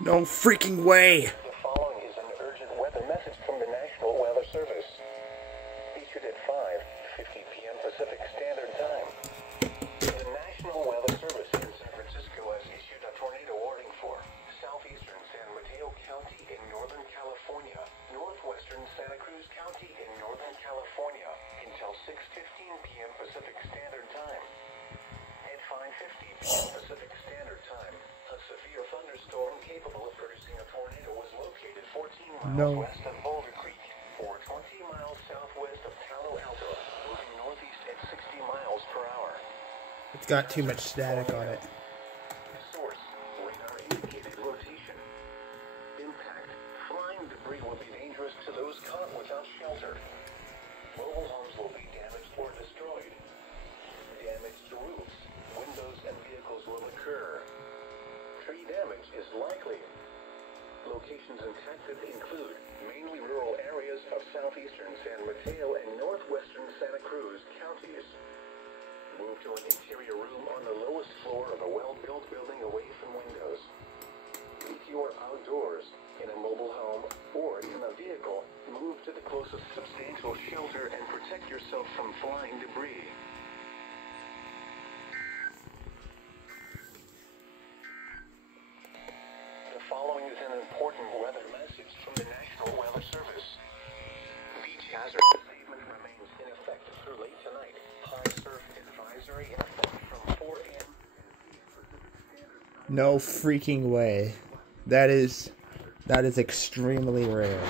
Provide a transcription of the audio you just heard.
No freaking way! The following is an urgent weather message from the National Weather Service. Issued at 5:50 p.m. Pacific Standard Time. The National Weather Service in San Francisco has issued a tornado warning for southeastern San Mateo County in Northern California, northwestern Santa Cruz County in Northern California until 6:15 p.m. Pacific Standard Time. At 5:50 p.m. Pacific Standard Time, a severe thunderstorm capable of producing a tornado was located 14 miles west of Boulder Creek, or 20 miles southwest of Palo Alto, moving northeast at 60 miles per hour. It's got too much static on it. Source: radar indicated rotation. Impact: flying debris will be dangerous to those caught without shelter. Mobile homes will be damaged or destroyed. Damage to roofs, windows, and vehicles will occur. Tree damage is likely. Locations impacted include mainly rural areas of southeastern San Mateo and northwestern Santa Cruz counties. Move to an interior room on the lowest floor of a well-built building away from windows. If you are outdoors, in a mobile home, or in a vehicle, move to the closest substantial shelter and protect yourself from flying debris. The following is an important weather message from the National Weather Service. Beach hazard pavement remains in effect through late tonight. High surf advisory in effect from 4 a.m. No freaking way. That is extremely rare.